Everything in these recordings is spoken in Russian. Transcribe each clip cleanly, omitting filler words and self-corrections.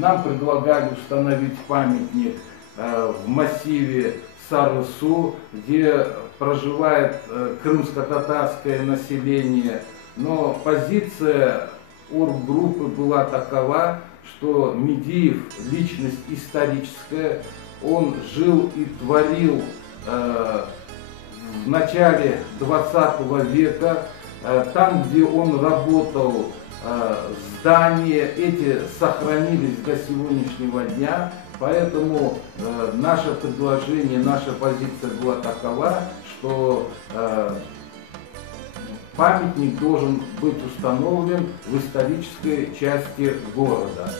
Нам предлагали установить памятник в массиве Сары-Су, где проживает крымско-татарское население. Но позиция орггруппы была такова, что Медиев личность историческая, он жил и творил в начале 20 века. Там, где он работал, здания эти сохранились до сегодняшнего дня, поэтому наше предложение, наша позиция была такова, что памятник должен быть установлен в исторической части города.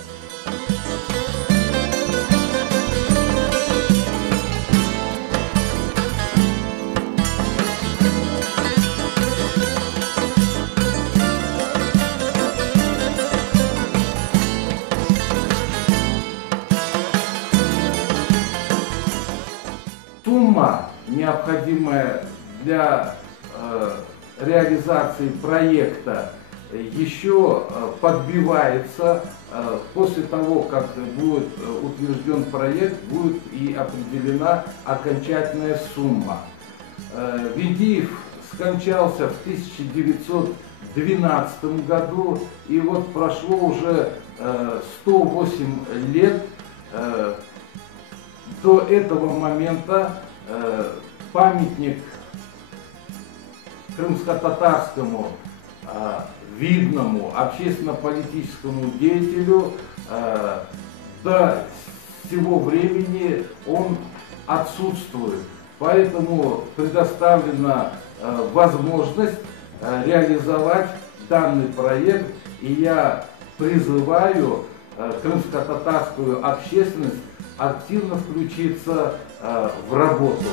Сумма, необходимая для реализации проекта, еще подбивается. После того, как будет утвержден проект, будет и определена окончательная сумма. Медиев скончался в 1912 году, и вот прошло уже 108 лет. До этого момента памятник крымско-татарскому видному общественно-политическому деятелю до сего времени он отсутствует. Поэтому предоставлена возможность реализовать данный проект, и я призываю крымско-татарскую общественность активно включиться в работу.